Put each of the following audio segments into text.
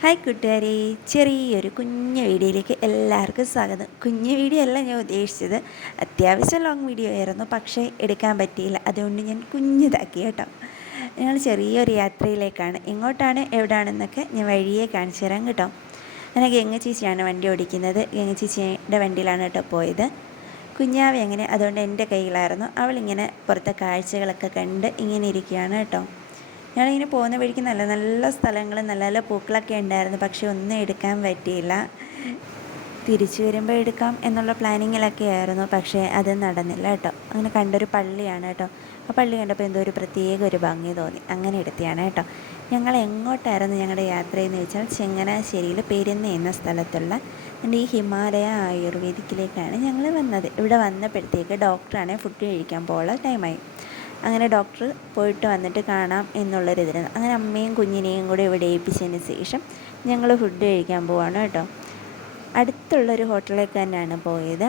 Hi കൂട്ടുകാരെ. ചെറിയൊരു കുഞ്ഞു വീഡിയോയിലേക്ക് എല്ലാവർക്കും സ്വാഗതം. കുഞ്ഞു വീഡിയോ അല്ല ഞാൻ ഉദ്ദേശിച്ചത്. അത്യാവശ്യം ലോങ് വീഡിയോ ആയിരുന്നു. പക്ഷേ എടുക്കാൻ പറ്റിയില്ല. അതുകൊണ്ട് ഞാൻ കുഞ്ഞിതാക്കി കേട്ടോ. ഞങ്ങൾ ചെറിയൊരു യാത്രയിലേക്കാണ്. എങ്ങോട്ടാണ് എവിടെയാണെന്നൊക്കെ ഞാൻ വഴിയെ കാണിച്ചു തരാം കേട്ടോ. അങ്ങനെ ഗംഗ ചേച്ചിയാണ് വണ്ടി ഓടിക്കുന്നത്. ഗംഗ ചേച്ചിയുടെ വണ്ടിയിലാണ് കേട്ടോ പോയത്. കുഞ്ഞാവി അങ്ങനെ അതുകൊണ്ട് എന്റെ കയ്യിലായിരുന്നു. അവളിങ്ങനെ പുറത്തെ കാഴ്ചകളൊക്കെ കണ്ട് ഇങ്ങനെ ഇരിക്കുകയാണ് കേട്ടോ. ഞങ്ങളിങ്ങനെ പോകുന്ന വഴിക്ക് നല്ല നല്ല സ്ഥലങ്ങൾ നല്ല നല്ല പൂക്കളൊക്കെ ഉണ്ടായിരുന്നു. പക്ഷേ ഒന്നും എടുക്കാൻ പറ്റിയില്ല. തിരിച്ചു വരുമ്പോൾ എടുക്കാം എന്നുള്ള പ്ലാനിങ്ങിലൊക്കെ ആയിരുന്നു. പക്ഷേ അത് നടന്നില്ല കേട്ടോ. അങ്ങനെ കണ്ടൊരു പള്ളിയാണ് കേട്ടോ. ആ പള്ളി കണ്ടപ്പോൾ എന്തോ ഒരു പ്രത്യേക ഒരു ഭംഗി തോന്നി. അങ്ങനെ എടുത്തിയാണ് കേട്ടോ. ഞങ്ങൾ എങ്ങോട്ടായിരുന്നു ഞങ്ങളുടെ യാത്രയെന്ന് വെച്ചാൽ ചങ്ങനാശ്ശേരിയിൽ പെരുന്ന എന്ന സ്ഥലത്തുള്ള എന്റെ ഈ ഹിമാലയ ആയുർവേദിക്കിലേക്കാണ് ഞങ്ങൾ വന്നത്. ഇവിടെ വന്നപ്പോഴത്തേക്ക് ഡോക്ടറാണ് ഫുഡ് കഴിക്കാൻ പോകാനുള്ള ടൈമായി അങ്ങനെ ഡോക്ടർ പോയിട്ട് വന്നിട്ട് കാണാം എന്നുള്ളൊരിതിരുന്നു അങ്ങനെ അമ്മയും കുഞ്ഞിനെയും കൂടെ ഇവിടെ ഏൽപ്പിച്ചതിന് ശേഷം ഞങ്ങൾ ഫുഡ് കഴിക്കാൻ പോവാണ് കേട്ടോ. അടുത്തുള്ളൊരു ഹോട്ടലിലേക്ക് തന്നെയാണ് പോയത്.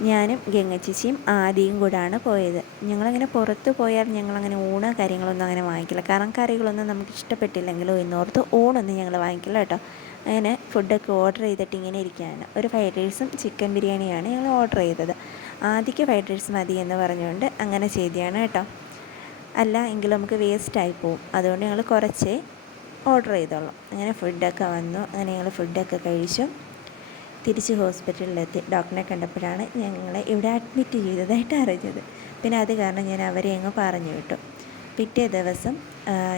ഞാനും ഗംഗച്ചിച്ചിയും ആദ്യം കൂടാണ് പോയത്. ഞങ്ങളങ്ങനെ പുറത്ത് പോയാൽ ഞങ്ങളങ്ങനെ ഊണ് കാര്യങ്ങളൊന്നും അങ്ങനെ വാങ്ങിക്കില്ല. കാരണം കറികളൊന്നും നമുക്ക് ഇഷ്ടപ്പെട്ടില്ലെങ്കിലും എന്നോർത്ത് ഊണൊന്നും ഞങ്ങൾ വാങ്ങിക്കില്ല കേട്ടോ. അങ്ങനെ ഫുഡൊക്കെ ഓർഡർ ചെയ്തിട്ട് ഇങ്ങനെ ഇരിക്കുകയാണ്. ഒരു ഫ്രൈഡ് റൈസും ചിക്കൻ ബിരിയാണിയാണ് ഞങ്ങൾ ഓർഡർ ചെയ്തത്. ആദ്യക്ക് ഫ്രൈഡ് റൈസ് മതി എന്ന് പറഞ്ഞുകൊണ്ട് അങ്ങനെ ചെയ്തതാണ് കേട്ടോ. അല്ല എങ്കിൽ നമുക്ക് വേസ്റ്റായി പോവും. അതുകൊണ്ട് ഞങ്ങൾ കുറച്ചേ ഓർഡർ ചെയ്തോളൂ അങ്ങനെ ഫുഡൊക്കെ വന്നു. അങ്ങനെ ഞങ്ങൾ ഫുഡൊക്കെ കഴിച്ചു. തിരിച്ച് ഹോസ്പിറ്റലിലെത്തി ഡോക്ടറെ കണ്ടപ്പോഴാണ് ഞങ്ങളെ ഇവിടെ അഡ്മിറ്റ് ചെയ്തതായിട്ട് അറിഞ്ഞത്. പിന്നെ അത് കാരണം ഞാൻ അവരെ അങ്ങ് പറഞ്ഞു വിട്ടു. പിറ്റേ ദിവസം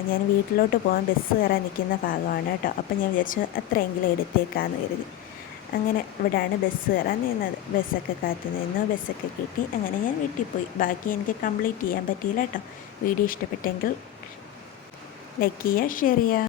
ഞാൻ വീട്ടിലോട്ട് പോകാൻ ബസ് കയറാൻ നിൽക്കുന്ന ഭാഗമാണ് കേട്ടോ. അപ്പം ഞാൻ വിചാരിച്ചു അത്രയെങ്കിലും എടുത്തേക്കാന്ന് കരുതി. അങ്ങനെ ഇവിടെയാണ് ബസ് കയറാൻ നിന്നത്. ബസ്സൊക്കെ കാത്തു നിന്നു ബസ്സൊക്കെ കിട്ടി. അങ്ങനെ ഞാൻ വീട്ടിൽ പോയി ബാക്കി എനിക്ക് കംപ്ലീറ്റ് ചെയ്യാൻ പറ്റിയില്ല കേട്ടോ. വീഡിയോ ഇഷ്ടപ്പെട്ടെങ്കിൽ ലൈക്ക് ചെയ്യുക ഷെയർ ചെയ്യുക.